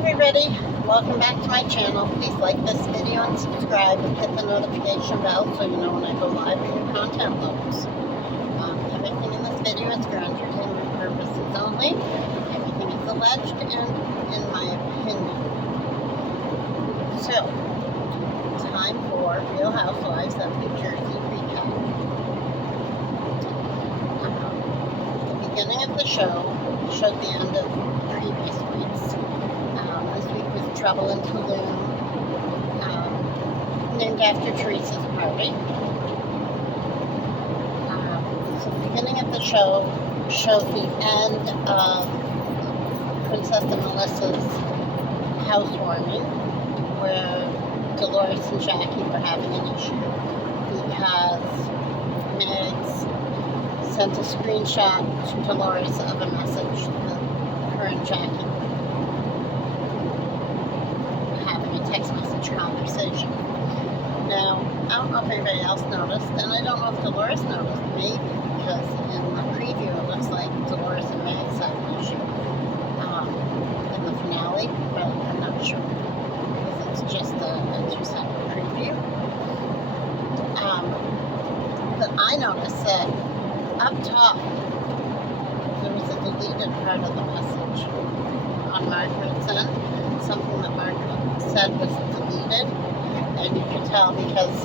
everybody, welcome back to my channel. Please like this video and subscribe and hit the notification bell so you know when I go live or new content loads. Everything in this video is for entertainment purposes only. Everything is alleged and in my opinion. So, time for Real Housewives of New Jersey recap. The beginning of the show showed the end of previous weeks. This week was Trouble in Tulum, named after Teresa's party. So the beginning of the show showed the end of Princess and Melissa's housewarming, where Dolores and Jackie were having an issue because Megs sent a screenshot to Dolores of a message that her and Jackie having a text message conversation. Now, I don't know if anybody else noticed, and I don't know if Dolores noticed, maybe, because in the preview it looks like Dolores and Megs had an issue in the finale, but I'm not sure, because it's just a 2-second preview. But I noticed that up top, there was a deleted part of the message on Margaret's end. Something that Margaret said was deleted, and you could tell because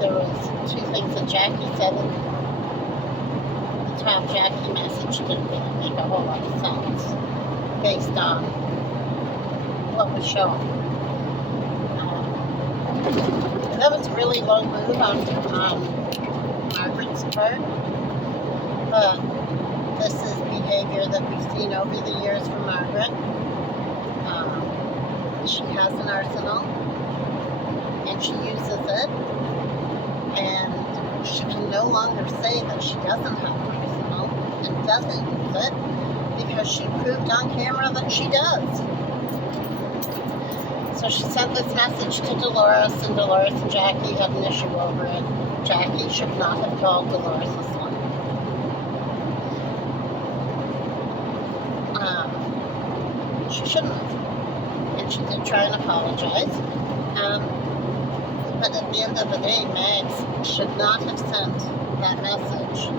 there was two things that Jackie said, and the top Jackie message didn't really make a whole lot of sense based on what was shown. That was a really low move on Margaret's part. But this is behavior that we've seen over the years from Margaret. She has an arsenal, and she uses it, and she can no longer say that she doesn't have an arsenal and doesn't use it, because she proved on camera that she does. So she sent this message to Dolores, and Dolores and Jackie had an issue over it. Jackie should not have called Dolores a slut. She shouldn't have. And she did try and apologize. But at the end of the day, Megs should not have sent that message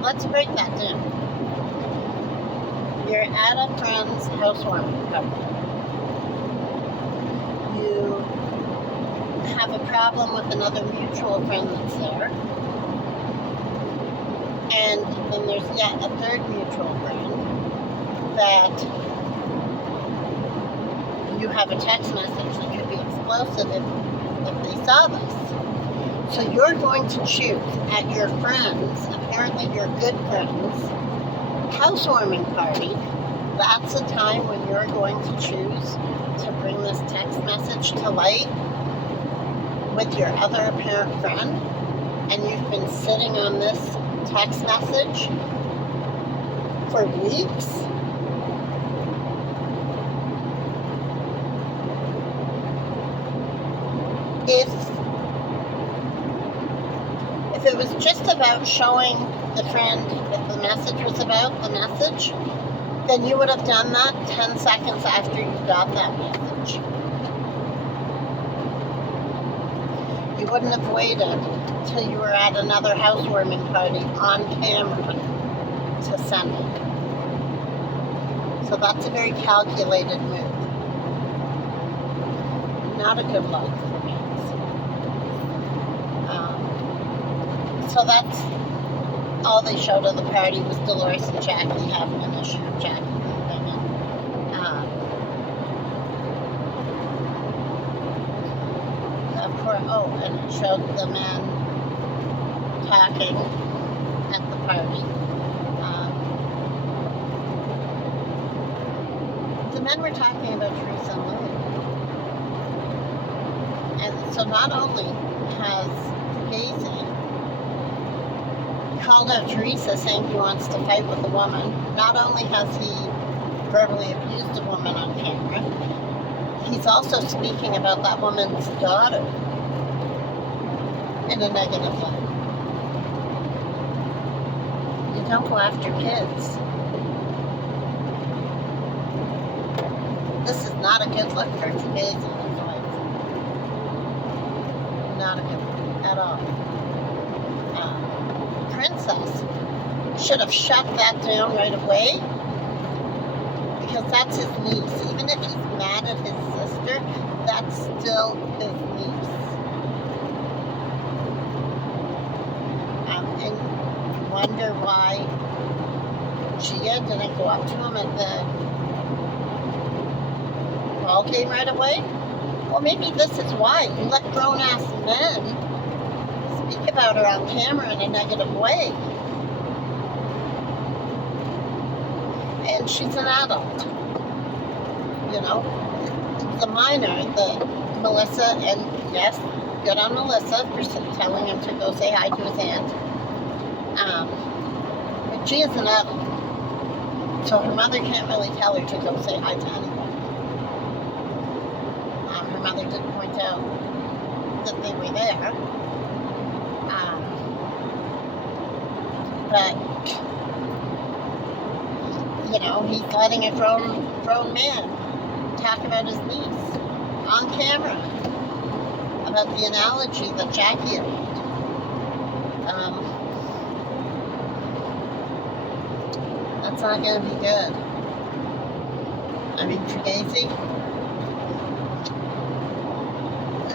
let's break that down. You're at a friend's housewarming party. You have a problem with another mutual friend that's there. And then there's yet a third mutual friend that you have a text message that could be explosive if they saw this. So you're going to choose at your friends, apparently your good friends, housewarming party. That's a time when you're going to choose to bring this text message to light with your other apparent friend, and you've been sitting on this text message for weeks. If it was just about showing the friend that the message was about, the message, then you would have done that 10 seconds after you got that message. You wouldn't have waited till you were at another housewarming party on camera to send it. So that's a very calculated move. Not a good look for me. So that's all they showed of the party was Dolores and Jackie having an issue of Jackie leaving. And of course, and it showed the men talking at the party. The men were talking about Teresa and Lily. And so not only has Casey called out Teresa saying he wants to fight with a woman, not only has he verbally abused a woman on camera, he's also speaking about that woman's daughter in a negative way. You don't go after kids. not a good look for 2 days in his life. Not a good look at all. Princess should have shut that down right away, because that's his niece. Even if he's mad at his sister, that's still his niece. And you wonder why Gia didn't go up to him at the ball game right away. Well, maybe this is why. You let grown-ass men speak about her on camera in a negative way. And she's an adult. You know? The minor, Melissa, and yes, good on Melissa for telling him to go say hi to his aunt. But she is an adult. So her mother can't really tell her to go say hi to anyone. Her mother did point out that they were there. But, you know, he's letting a grown man talk about his niece on camera, about the analogy that Jackie had made. That's not going to be good. I mean, for Daisy,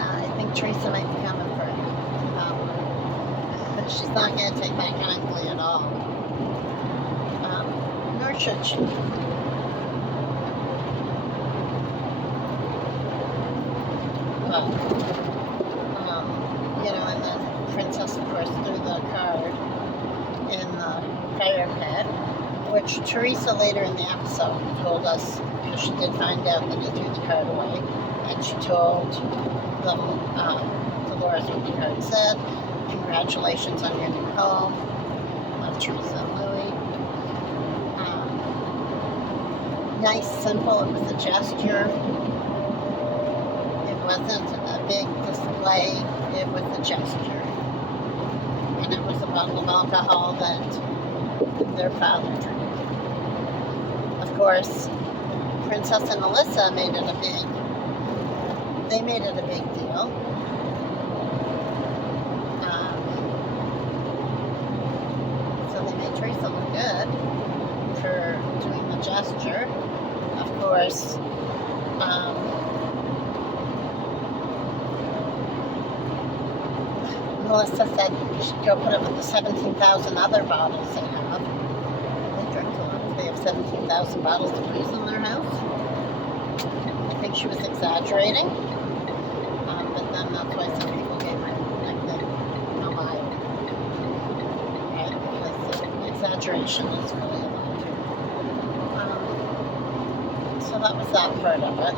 I think Teresa might be coming for her. But she's not going to take that kindly at all. Nor should she. But, you know, and then Princess, of course, threw the card in the fire pit, which Teresa later in the episode told us, because she did find out that he threw the card away, and she told them, Dolores, what the card said. Congratulations on your new home. Love, Teresa and Louie. Nice, simple. It was a gesture. It wasn't a big display. It was a gesture. And it was a bottle of alcohol that their father drank. Of course, Princess and Melissa made it a big deal. So they made Teresa look good for doing the gesture. Of course, Melissa said you should go put it with the 17,000 other bottles they have. They drink a lot. They have 17,000 bottles of booze in their house. I think she was exaggerating. But then that's why some people gave her a nickname, Mama. Right? Because exaggeration is really allowed. So that was that part of it.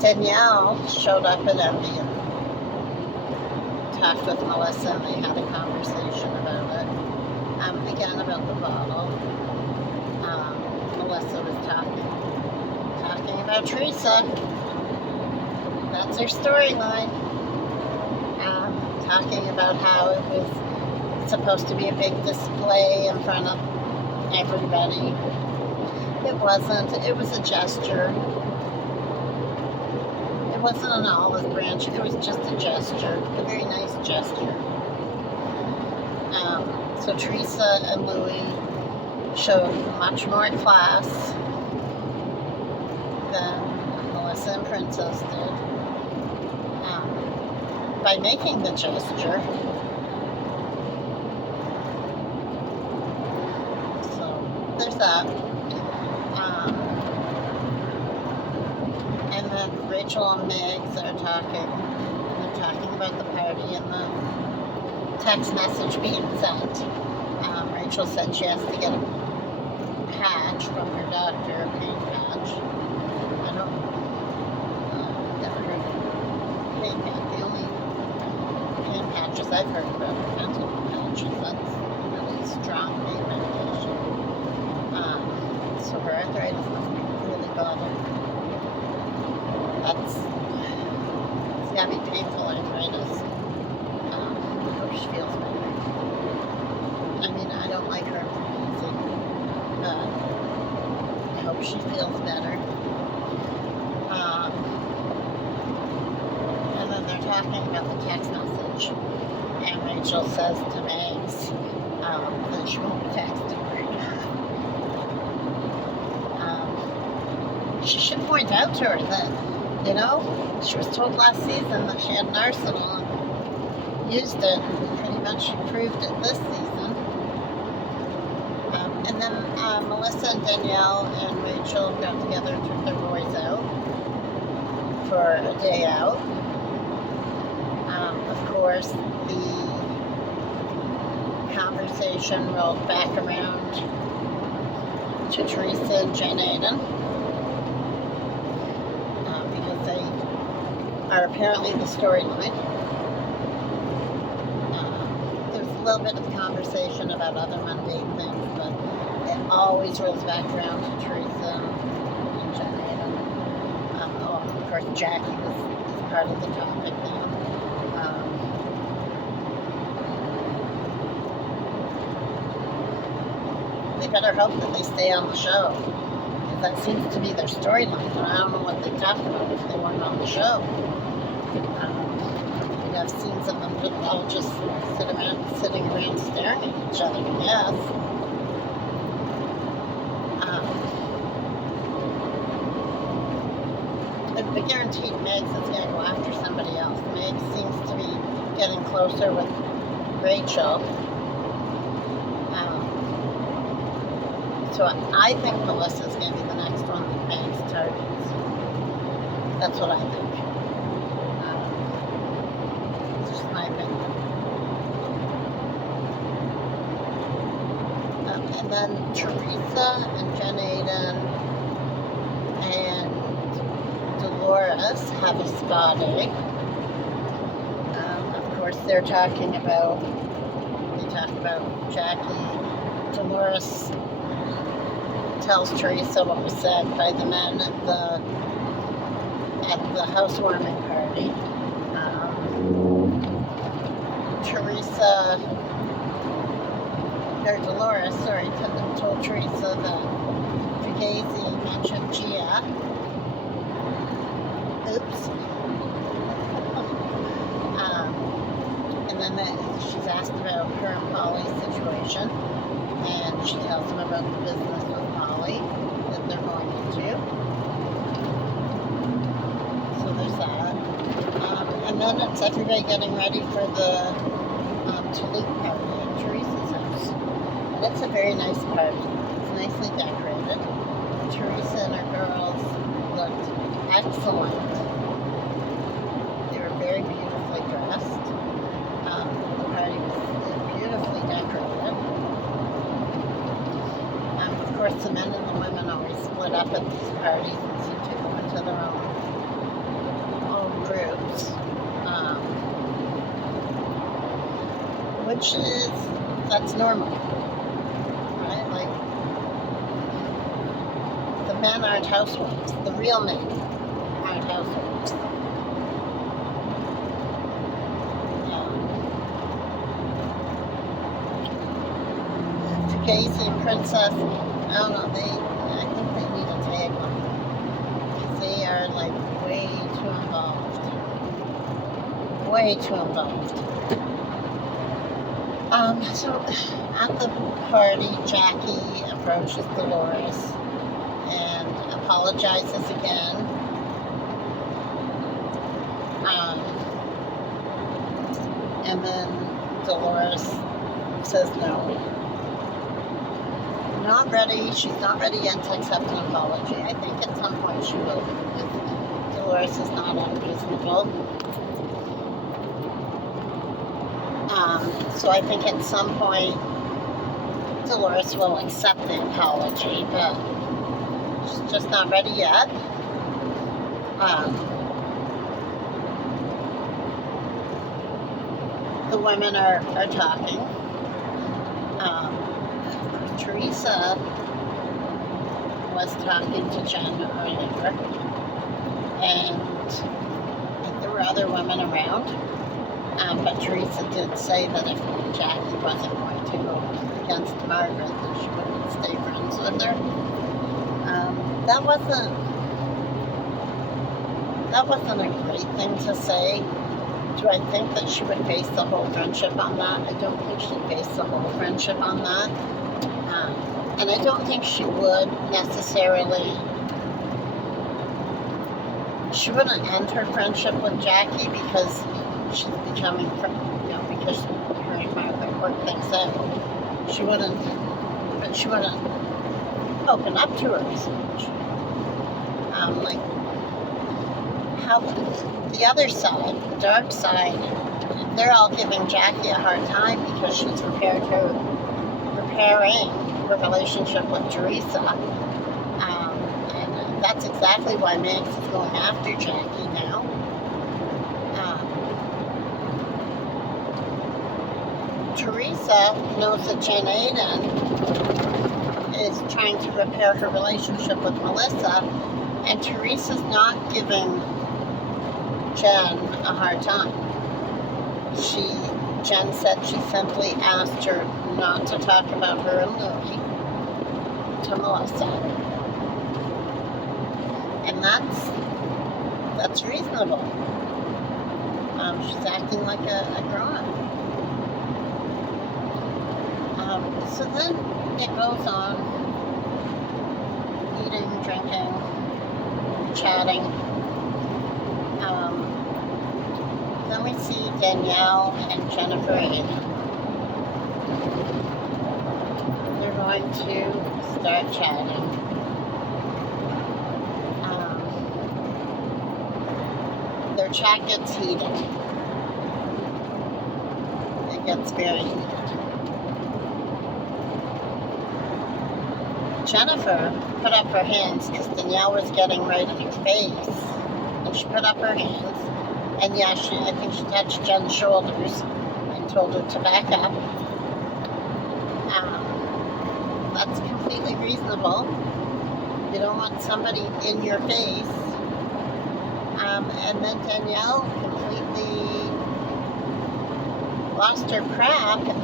Danielle showed up at Envy and talked with Melissa, and they had a conversation about it. Again, about the bottle. Melissa was talking about Teresa. That's her storyline. Talking about how it was supposed to be a big display in front of everybody. It wasn't. It was a gesture. It wasn't an olive branch. It was just a gesture. A very nice gesture. So Teresa and Louie showed much more class than Melissa and Princess did by making the gesture. So there's that. And then Rachel and Megs are talking. They're talking about the party and the text message being sent. Rachel said she has to get a patch from her doctor, a pain patch. I don't, never heard of pain patch. The only pain patches I've heard about are fentanyl patches. That's really strong pain medication. So her arthritis must be really bothered. It's gotta be painful arthritis. I hope she feels better. I mean, I don't like her for music, but I hope she feels better. talking about the text message, and Rachel says to Megs that she won't be texting her. She should point out to her that, you know, she was told last season that she had an arsenal and used it, and pretty much she proved it this season. And then Melissa and Danielle and Rachel got together and took their boys out for a day out. Of course, the conversation rolled back around to Teresa and Jen Aiden, because they are apparently the storyline. There's a little bit of conversation about other mundane things, but it always rolls back around to Teresa and Jen Aiden. Of course, Jackie is part of the topic now. They better hope that they stay on the show, because that seems to be their storyline, and I don't know what they talk about if they weren't on the show. You'd have scenes of them all just sitting around staring at each other, I guess. But guaranteed Megs is going to go after somebody else. Megs seems to be getting closer with Rachel. So I think Melissa's going to be the next one that Megs targets. That's what I think. It's just my opinion. And then Teresa and Jen Aiden and Dolores have a spa day. Of course, they talk about Jackie. Dolores tells Teresa what was said by the men at the housewarming party. Dolores told Teresa that Fugazi mentioned Gia. Oops. And then she's asked about her and Polly's situation, and she tells them about the business with Polly that they're going into. So there's that. And then it's everybody getting ready for the Tulum party at Teresa's house. And it's a very nice party. It's nicely decorated. Teresa and her girls looked excellent. They were very beautifully dressed. The party was beautifully decorated. Of course, the men and the women always split up at these parties and seem to go into their own groups, that's normal, right? Like, the men aren't housewives. The real men aren't housewives. Casey and Princess, I don't know, I think they need a tag on, because they are like way too involved. Way too involved. So at the party, Jackie approaches Dolores and apologizes again. And then Dolores says no. Not ready. She's not ready yet to accept an apology. I think at some point she will, because Dolores is not unreasonable. So I think at some point Dolores will accept the apology, but she's just not ready yet. The women are talking. Teresa was talking to Jen earlier, and I think there were other women around, but Teresa did say that if Jackie wasn't going to go against Margaret, that she wouldn't stay friends with her. That wasn't a great thing to say, Do I think that she would base the whole friendship on that? I don't think she'd base the whole friendship on that. And I don't think she would necessarily. She wouldn't end her friendship with Jackie because she's becoming, because her and Margaret work things out. She wouldn't open up to her as much. Like how the other side, the dark side, they're all giving Jackie a hard time because she's repairing her relationship with Teresa. And that's exactly why Megs is going after Jackie now. Teresa knows that Jen Aiden is trying to repair her relationship with Melissa, and Teresa's not giving Jen a hard time. Jen said she simply asked her not to talk about her and Louie to Melissa. And that's reasonable. She's acting like a grown-up. So then it goes on, eating, drinking, chatting. Then we see Danielle and Jennifer Aiden. They're going to start chatting. Their chat gets heated. It gets very heated. Jennifer put up her hands because Danielle was getting right in her face, and she put up her hands, and yeah, I think she touched Jen's shoulders and told her to back up. That's completely reasonable. You don't want somebody in your face. And then Danielle completely lost her crap and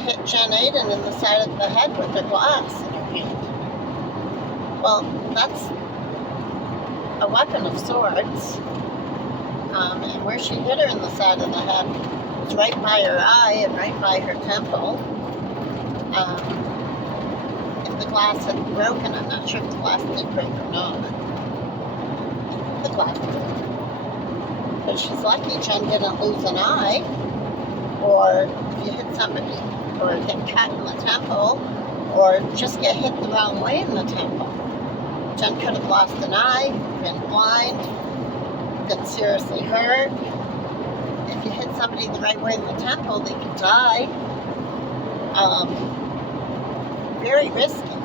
hit Jen Aiden in the side of the head with her glass in her hand. Well, that's a weapon of sorts. And where she hit her in the side of the head was right by her eye and right by her temple. If the glass had broken, I'm not sure if the glass did break or not. The glass broke. But she's lucky Jen didn't lose an eye, or if you hit somebody, or get cut in the temple, or just get hit the wrong way in the temple. Jen could have lost an eye, been blind, been seriously hurt. If you hit somebody the right way in the temple, they could die. Very risky.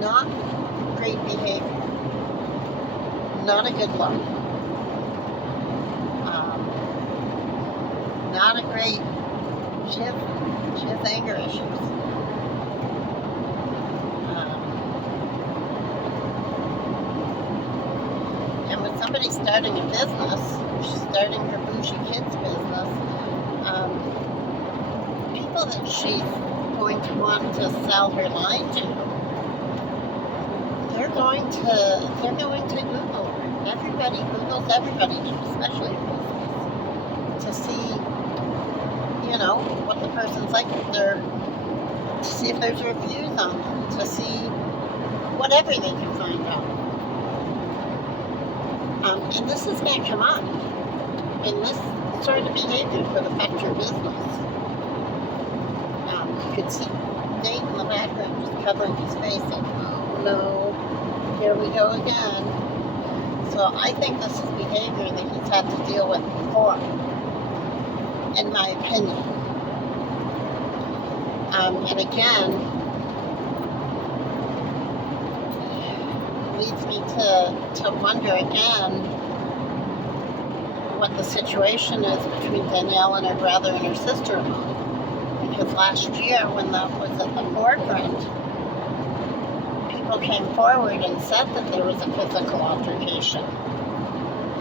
Not great behavior. Not a good look. Not a great... She has anger issues. And with somebody starting a business, she's starting her bougie kids business, people that she's going to want to sell her line to, they're going to Google her. Everybody Googles everybody now, especially business, to see, what the person's like, to see if there's reviews on them, to see whatever they can find out. And this is going to come up. And this sort of behavior could affect your business. You could see Nate in the background just covering his face like, oh no, here we go again. So I think this is behavior that he's had to deal with before, in my opinion. And again, leads me to wonder again what the situation is between Danielle and her brother and her sister-in-law. Because last year, when that was at the forefront, people came forward and said that there was a physical altercation.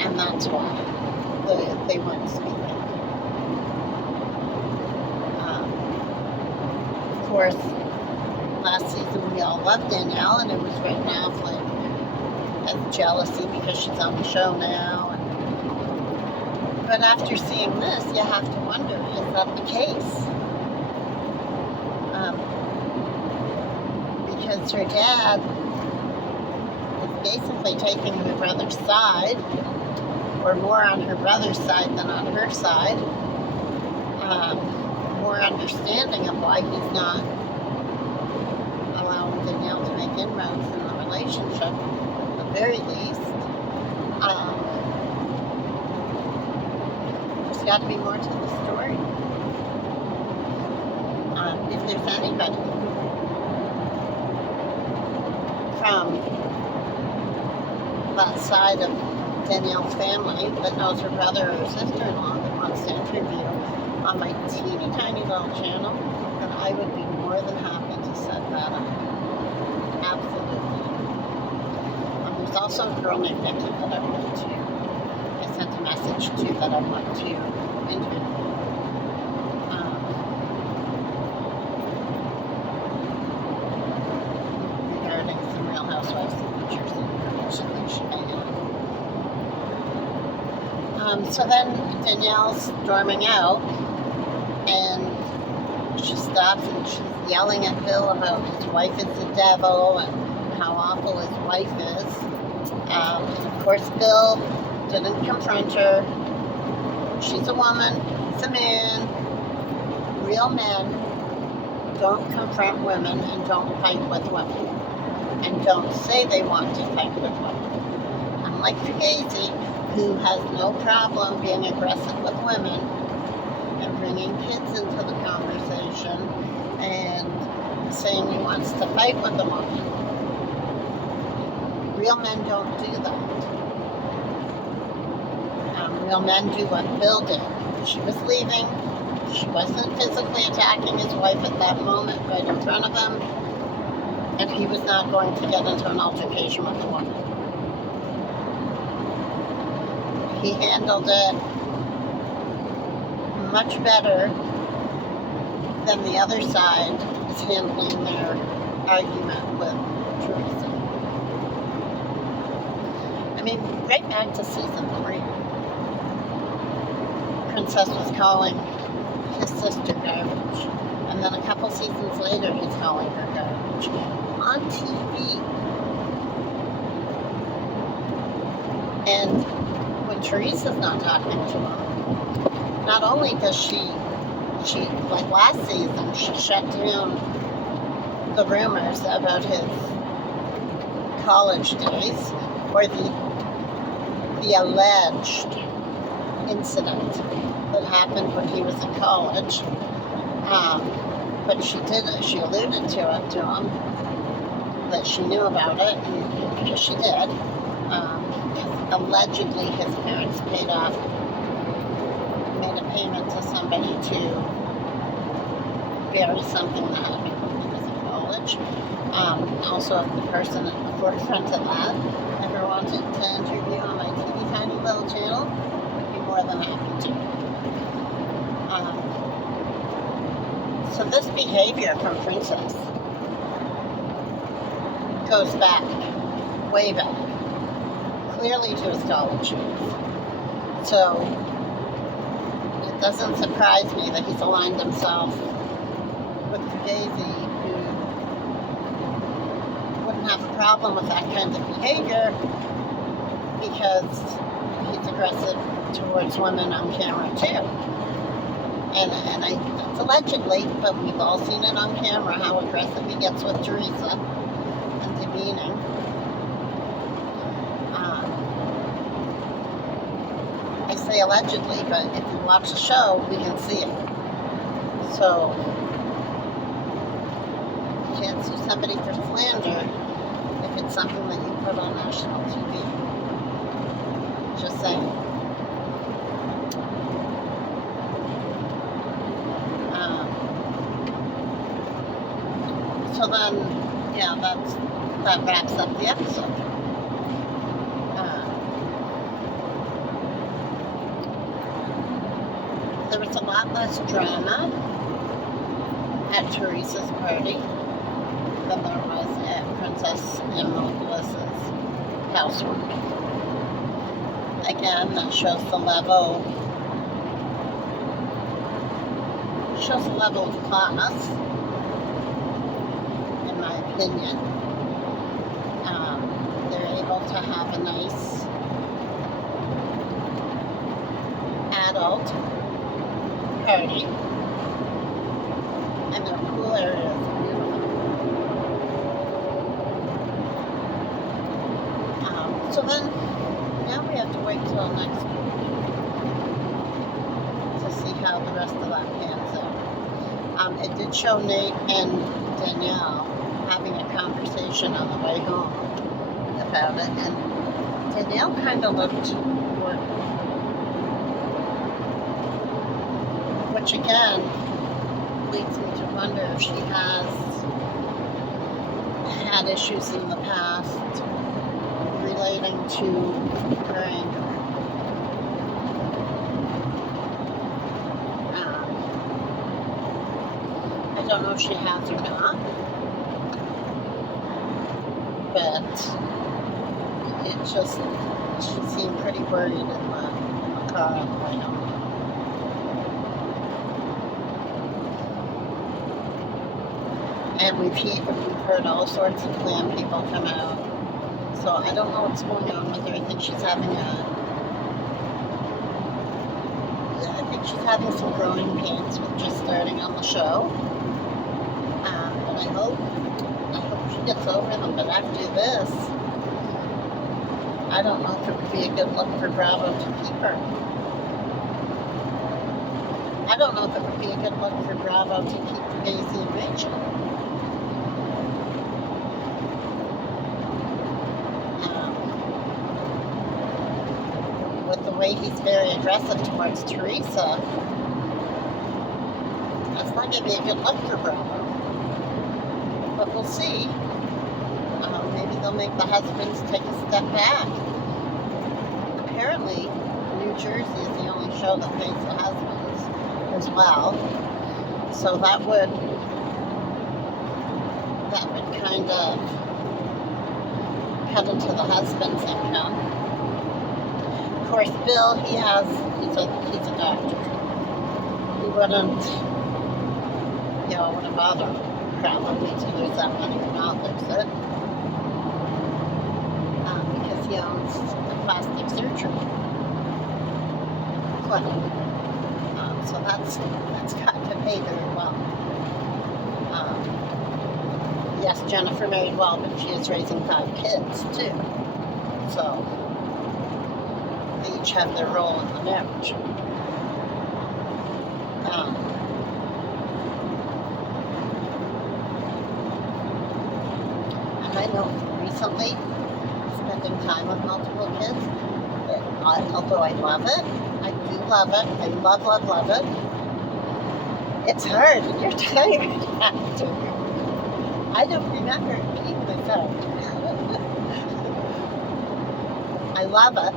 And that's why they weren't speaking. Of course, last season we all loved Danielle, and it was written off like has jealousy because she's on the show now. But after seeing this, you have to wonder, is that the case? Because her dad is basically taking her brother's side, or more on her brother's side than on her side. More understanding of why he's not allowing Danielle to make inroads in the relationship, at the very least. There's got to be more to the story. If there's anybody from that side of Danielle's family that knows her brother or sister-in-law that wants to interview on my teeny tiny little channel, then I would be more than happy to set that up. Absolutely. There's also a girl named Nikki that I want to, I sent a message to that I want to interview. Regarding some Real Housewives of New Jersey information that she may have. So then Danielle's storming out, and she stops and she's yelling at Bill about his wife is the devil and how awful his wife is. And of course, Bill didn't confront her. She's a woman, he's a man. Real men don't confront women and don't fight with women. And don't say they want to fight with women. Unlike Fugazi, who has no problem being aggressive with women and bringing kids into the conversation and saying he wants to fight with a woman. Real men don't do that. Real men do what Bill did. She was leaving. She wasn't physically attacking his wife at that moment right in front of him, and he was not going to get into an altercation with the woman. He handled it much better than the other side is handling their argument with Teresa. I mean, right back to season 3. Princess was calling his sister garbage. And then a couple seasons later, he's calling her garbage. On TV. And when Teresa's not talking to him, not only does she like last season, she shut down the rumors about his college days, or the alleged incident that happened when he was in college. But she alluded to it to him, that she knew about it, and because she did. Allegedly, his parents made a payment to somebody to bury something that happened when he was in college. Also, if the person at the forefront of that ever wanted to interview on my teeny tiny little channel, I'd be more than happy to. So this behavior from Princess goes back, way back, clearly to his college years. So it doesn't surprise me that he's aligned himself with Fugazi, who wouldn't have a problem with that kind of behavior because he's aggressive towards women on camera too. And that's allegedly, but we've all seen it on camera how aggressive he gets with Teresa and demeaning. I say allegedly, but if you watch the show, we can see it. So, you can't sue somebody for slander if it's something that you put on national TV. Just saying. So then, yeah, that wraps up the episode. There was a lot less drama at Teresa's party than there was at Princess and Melissa's housework. Again, that shows the level of class, in my opinion. They're able to have a nice adult party, and their pool area is beautiful. So then, now we have to wait till next week to see how the rest of that pans out. It did show Nate and Danielle having a conversation on the way home about it, and Danielle kind of looked worried, which again leads me to wonder if she has had issues in the past relating to her anger. I don't know if she has or not, but it just, she seemed pretty worried in the car on the way home. And we've heard all sorts of glam people come out. So I don't know what's going on with her. I think she's having some growing pains with just starting on the show. And I hope she gets over them. But after this, I don't know if it would be a good look for Bravo to keep her. I don't know if it would be a good look for Bravo to keep Maisie and Rachel. With the way he's very aggressive towards Teresa, that's not going to be a good look for Bravo. But we'll see. Maybe they'll make the husbands take a step back. Apparently, New Jersey is the only show that pays the husbands as well. So that would kind of cut into the husband's income. Of course, Bill, he's a doctor. He wouldn't bother probably to lose that money or not lose it, because he owns a plastic surgery clinic. So that's got to pay very well. Yes, Jennifer married well, but she is raising 5 kids too. So they each have their role in the marriage. And I know recently, spending time with multiple kids, although I love it, I do love it, I love it, it's hard and you're tired after. I don't remember it being this hard. I love it.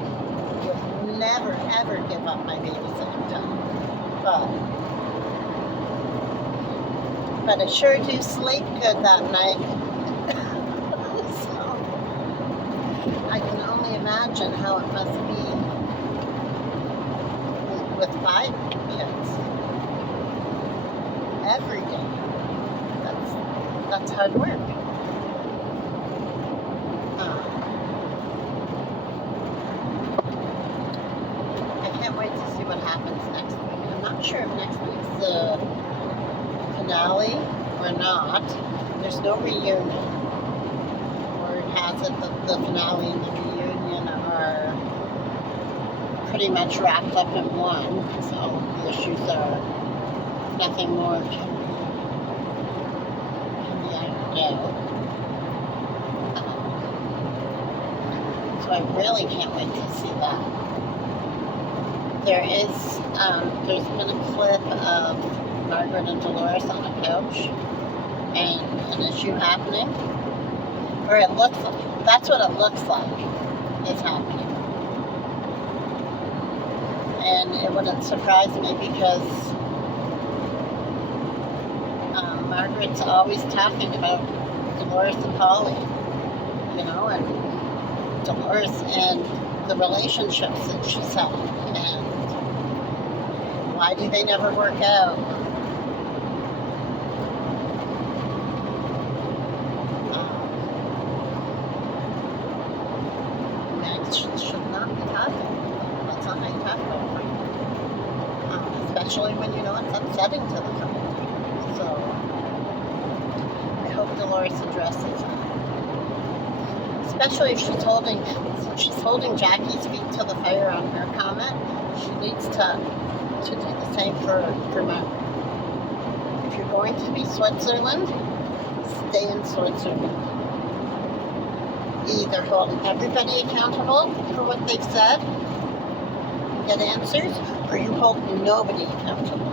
Would never ever give up my babysitting time. But I sure do sleep good that night. So I can only imagine how it must be with 5 kids every day. That's hard work. I can't wait to see what happens next week. I'm not sure if next week's the finale or not. There's no reunion. Word has it that the finale and the reunion are pretty much wrapped up in one. So the issues are nothing more can be ironed out. So I really can't wait to see that. There's been a clip of Margaret and Dolores on a couch and an issue happening, or that's what it looks like is happening. And it wouldn't surprise me because Margaret's always talking about Dolores and Polly, and Dolores and the relationships that she's had, and why do they never work out? Max should not be talking. That's not how you talk about it. Especially when you know it's upsetting to the couple. So I hope Dolores addresses that. Especially if she's holding Jackie's feet to the fire on her comment, she needs to do the same for men. If you're going to be Switzerland, stay in Switzerland. Either hold everybody accountable for what they've said, get answers, or you hold nobody accountable.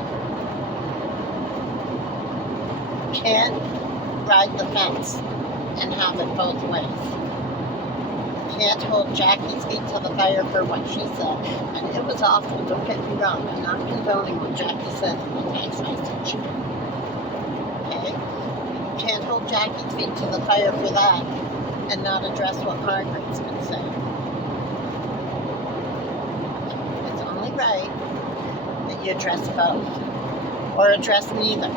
You can't ride the fence and have it both ways. You can't hold Jackie's feet to the fire for what she said. And it was awful, don't get me wrong. I'm not condoning what Jackie said in the text message. Okay? You can't hold Jackie's feet to the fire for that and not address what Margaret's been saying. It's only right that you address both, or address neither.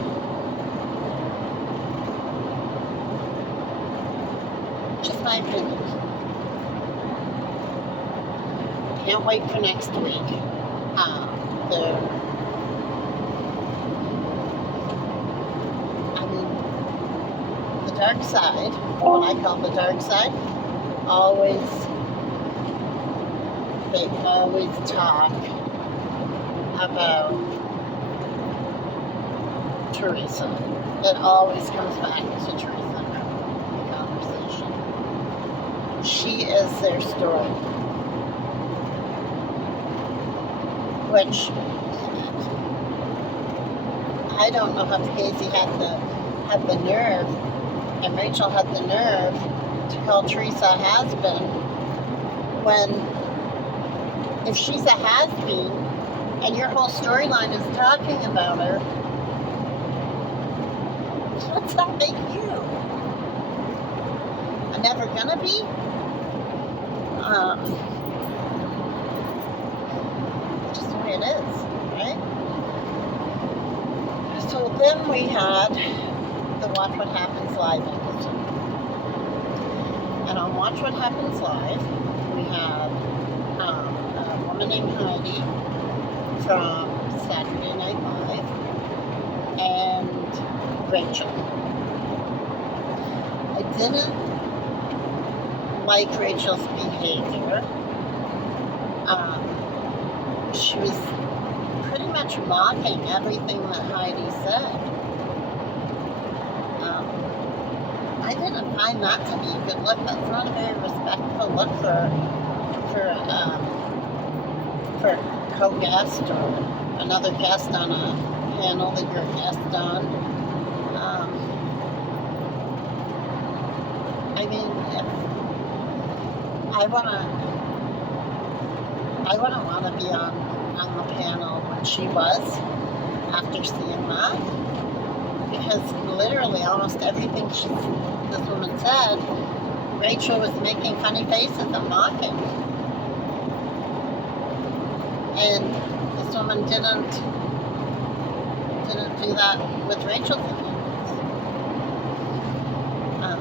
Just my opinion. Can't wait for next week. The dark side, what I call the dark side, they always talk about Teresa. It always comes back to Teresa in the conversation. She is their story. Which I don't know how Casey had the nerve, and Rachel had the nerve to call Teresa a has-been, when if she's a has-been and your whole storyline is talking about her, what's that make you? I'm never gonna be? Just the way it is, right? So then we had the Watch What Happens Live episode. And on Watch What Happens Live, we had a woman named Heidi from Saturday Night Live and Rachel. I didn't like Rachel's behavior. She was pretty much mocking everything that Heidi said. I didn't find that to be a good look. That's not a very respectful look for a co-guest or another guest on a panel that you're a guest on. I wouldn't want to be on the panel when she was, after seeing that, because literally almost everything this woman said, Rachel was making funny faces and mocking. And this woman didn't do that with Rachel's opinions.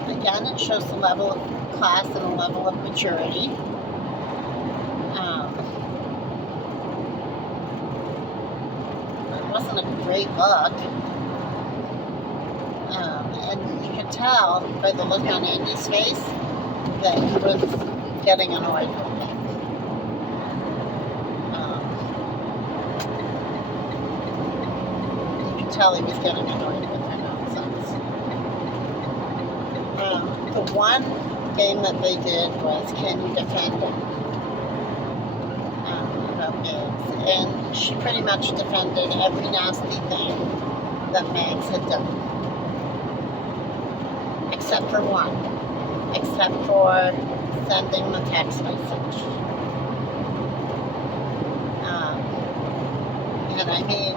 Again, it shows the level of class and a level of maturity. It wasn't a great look. And you could tell by the look on Andy's face that he was getting annoyed with it. You could tell he was getting annoyed with her nonsense. The one game that they did was Can You Defend It? About Megs. And she pretty much defended every nasty thing that Megs had done. Except for one. Except for sending the text message. And I mean,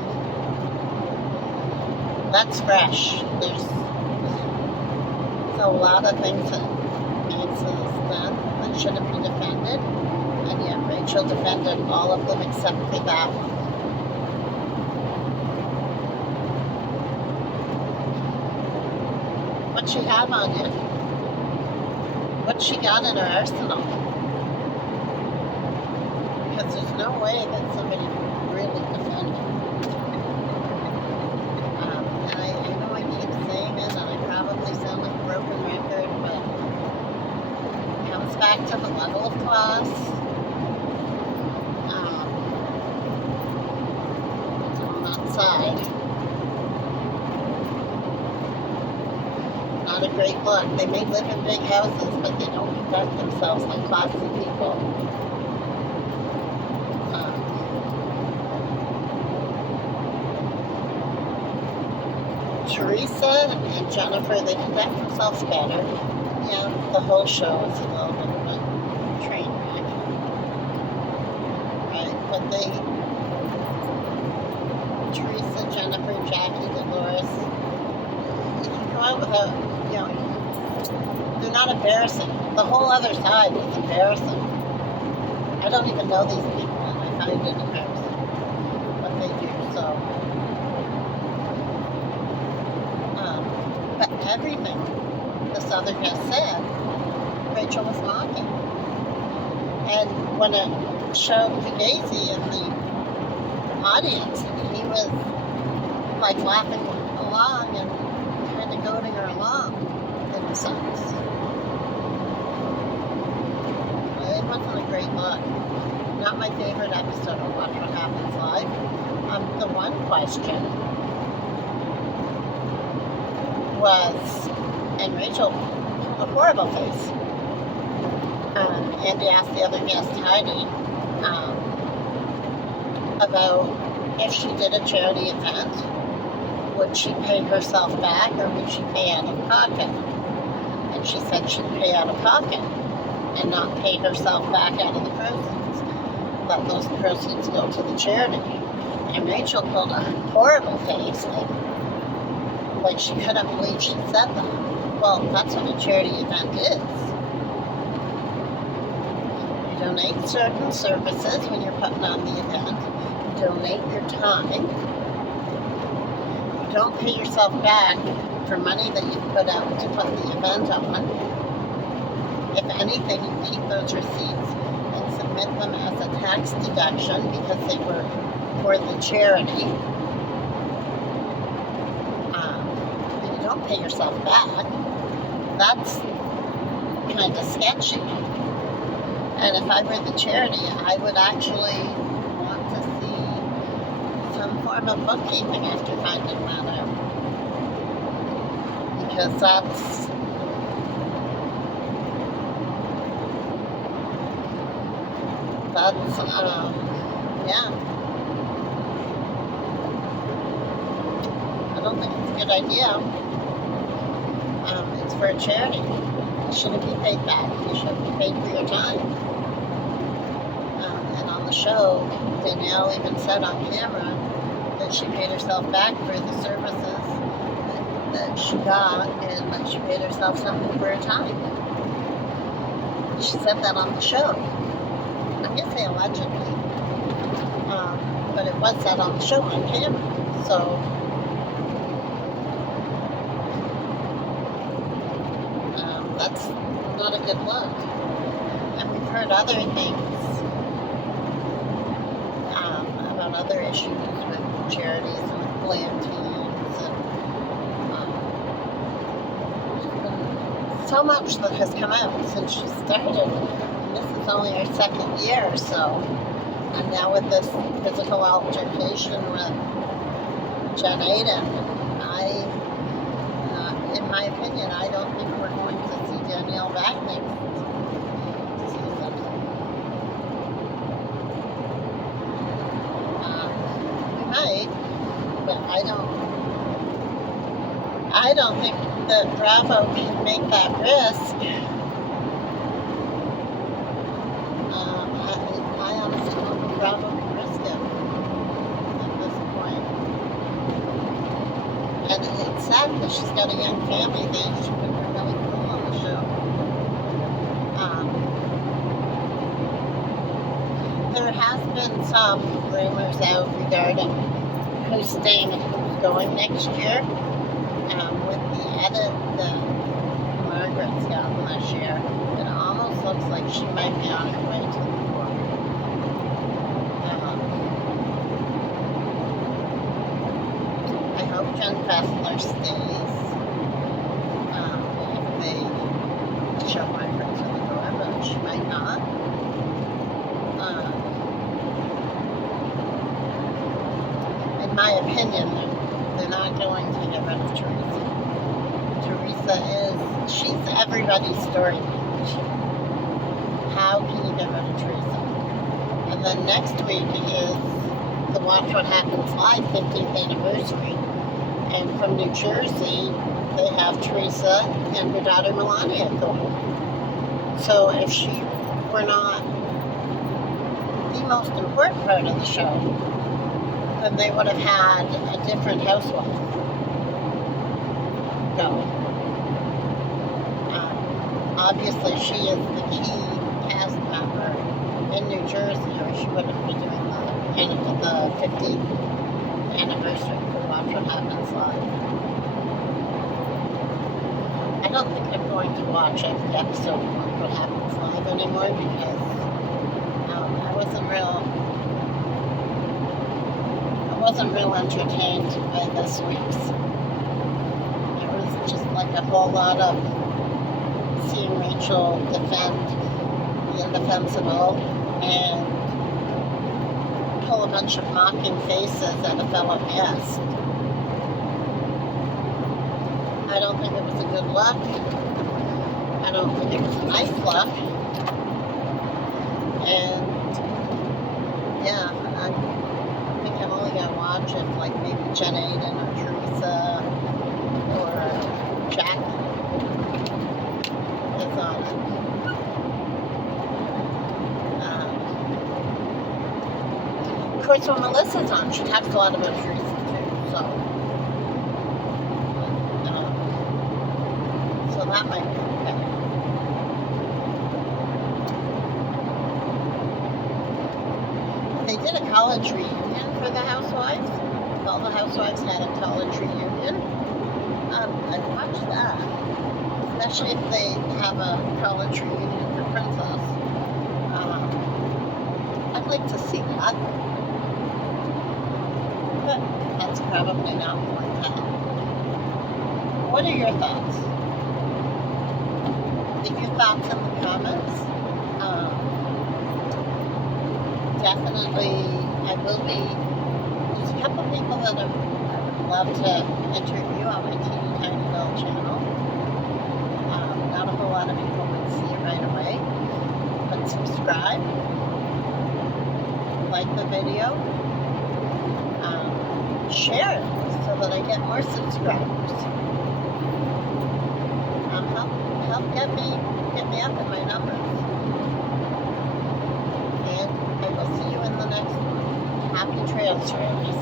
that's fresh. There's a lot of things that Megs has done that that shouldn't be defended, and yet Rachel defended all of them except for that one. What'd she have on you? What's she got in her arsenal? Because there's no way that somebody can really defend her. And I know I keep saying it, and I probably sound like a broken record, but it comes back to the level of class. On that side. Not a great look. They may live in big houses, but they don't conduct themselves like classy people. Teresa and Jennifer, they conduct themselves better. Yeah, the whole show is a little bit of a train wreck. Right? But Teresa, Jennifer, Jackie, Dolores, you can go out without, they're not embarrassing. The whole other side is embarrassing. I don't even know these people, and I find it embarrassing what they do. So, but everything this other guest said, Rachel was mocking. And when it showed Fugazi in the audience, he was like laughing along and kind of goading her along in a sense. It wasn't a great look. Not my favorite episode of Watch What Happens Live. The one question was, and Rachel pulled a horrible face. Andy asked the other guest, Heidi, about if she did a charity event, would she pay herself back or would she pay out of pocket? And she said she'd pay out of pocket and not pay herself back out of the proceeds. Let those proceeds go to the charity. And Rachel pulled a horrible face, like she couldn't believe she said that. Well, that's what a charity event is. You donate certain services when you're putting on the event. You donate your time. You don't pay yourself back for money that you put out to put the event on. If anything, you keep those receipts and submit them as a tax deduction because they were for the charity. And you don't pay yourself back. That's kind of sketchy. And if I were the charity, I would actually want to see some form of bookkeeping after finding that out. Because that's yeah. I don't think it's a good idea. It's for a charity. You shouldn't be paid back. You should be paid for your time. And on the show, Danielle even said on camera that she paid herself back for the services that she got and that she paid herself something for her time. She said that on the show. I guess they allegedly. But it was said on the show on camera. So, that's not a good look. And we've heard other things about other issues with charities and with plan teams and so much that has come out since she started. And this is only her second year or so. And now with this physical altercation with Jen Aiden, in my opinion, I don't think we're going to see Danielle back next season. We might, but I don't think that Bravo can make that risk. I honestly don't think Bravo can risk it at this point. And it's sad because she's got a young family. They should put her really cool on the show. been some rumors out regarding who's staying and who's going next year. With the edit that Margaret's gotten this year, it almost looks like she might be on her way to the court. I hope Jen Fessler stays. If they show Margaret to the door, but she might not. In my opinion, they're not going to get rid of Teresa. Teresa she's everybody's storyline. How can you get rid of Teresa? And then next week is the Watch What Happens Live 15th anniversary. And from New Jersey, they have Teresa and her daughter Melania going. So if she were not the most important part of the show, then they would have had a different housewife going. Obviously, she is the key cast member in New Jersey, or she wouldn't be doing the 50th anniversary for Watch What Happens Live. I don't think I'm going to watch every episode of Watch What Happens Live anymore because I wasn't real entertained by this week's. It was just like a whole lot of seeing Rachel defend the indefensible and pull a bunch of mocking faces at a fellow guest. I don't think it was a good look. I don't think it was a nice look. And yeah, I think I'm only going to watch if like maybe Jen Aiden or Teresa or Jackie is on it. Of course, when Melissa's on, she talks a lot about Teresa too, so that might be okay. They did a college reunion for the Housewives. All the Housewives had a college reunion. I'd watch that, especially if they have a college reunion for Princess. I'd like to see that. But that's probably not going to happen. What are your thoughts? Leave your thoughts in the comments. Definitely, there's a couple people that I would love to interview on my teeny tiny little channel. Not a whole lot of people would see it right away, but subscribe, like the video, share it so that I get more subscribers. Help get me up in my numbers. And I will see you in the next one. Happy trails, friends.